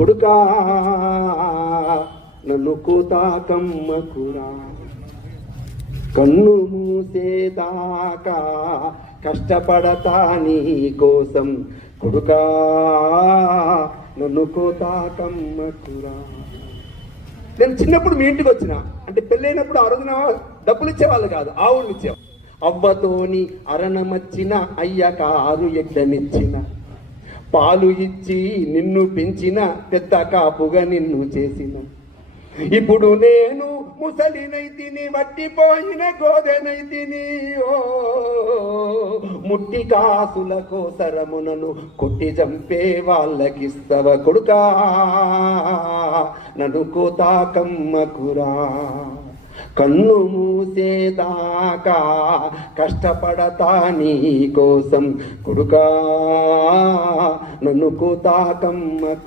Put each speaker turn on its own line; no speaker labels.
కొడుకా నన్ను కోతాకమ్మకురా కన్ను మూసేదాకా కష్టపడతా నీ కోసం కొడుకా నన్ను కోతాకమ్మకురా నేను చిన్నప్పుడు మీ ఇంటికి వచ్చిన అంటే పెళ్ళైనప్పుడు ఆ రోజున డబ్బులు ఇచ్చేవాళ్ళు కాదు ఆవులు ఇచ్చేవాళ్ళు. అవ్వతోని అరణమచ్చిన అయ్య కారు ఎడ్డనిచ్చిన పాలు ఇచ్చి నిన్ను పెంచిన పెద్ద కాపుగా నిన్ను చేసిన. ఇప్పుడు నేను ముసలినైతిని వట్టిపోయిన గోదెనైతిని ఓ ముట్టి కాసుల కోసరమునను కొట్టి చంపే వాళ్ళకిస్తవ కొడుకా. నన్ను కోతాకమ్మకురా కన్ను మూసేదాకా కష్టపడతా నీ కోసం కొడుకా. నన్ను కోతాకమ్మకు